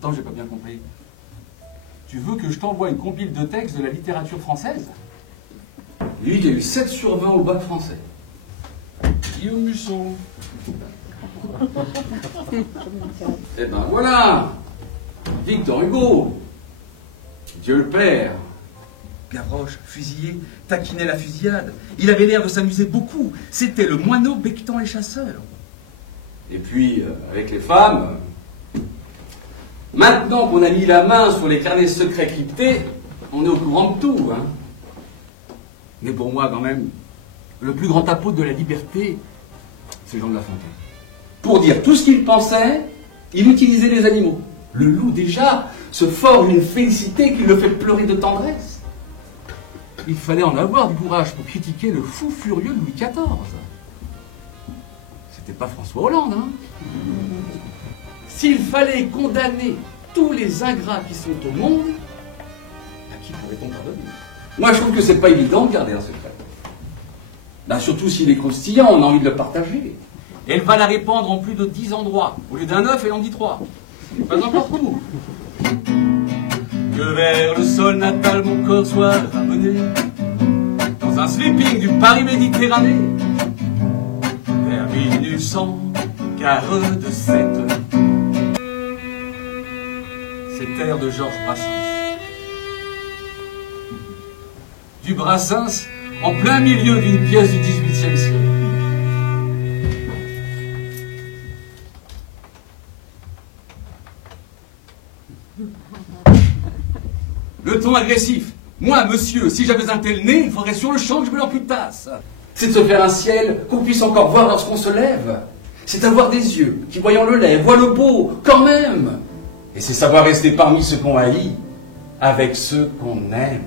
Attends, j'ai pas bien compris. Tu veux que je t'envoie une compile de textes de la littérature française? Lui qui a eu 7 sur 20 au bac français. Guillaume Musso. Eh ben voilà, Victor Hugo, Dieu le Père. Gavroche, fusillé, taquinait la fusillade. Il avait l'air de s'amuser beaucoup. C'était le moineau becquetant les chasseurs. Et puis, avec les femmes, maintenant qu'on a mis la main sur les carnets secrets cryptés, on est au courant de tout, hein. Mais pour moi, quand même, le plus grand apôtre de la liberté, c'est Jean de La Fontaine. Pour dire tout ce qu'il pensait, il utilisait les animaux. Le loup, déjà, se forge une félicité qui le fait pleurer de tendresse. Il fallait en avoir du courage pour critiquer le fou furieux de Louis XIV. C'était pas François Hollande, hein. S'il fallait condamner tous les ingrats qui sont au monde, à qui pourrait-on pardonner? Moi, je trouve que c'est pas évident de garder un secret. Là, surtout s'il est croustillant, on a envie de le partager. Elle va la répandre en plus de 10 endroits. Au lieu d'un 9, elle en dit 3. Pas n'importe où. Que vers le sol natal mon corps soit ramené, dans un sleeping du Paris Méditerranée, vers 1847. C'est air de Georges Brassens. Du Brassens en plein milieu d'une pièce du XVIIIe siècle. Le ton agressif. Moi, monsieur, si j'avais un tel nez, il faudrait sur le champ que je me l'amputasse. C'est de se faire un ciel qu'on puisse encore voir lorsqu'on se lève. C'est avoir des yeux qui, voyant le lait, voient le beau, quand même. Et c'est savoir rester parmi ceux qu'on haït, avec ceux qu'on aime.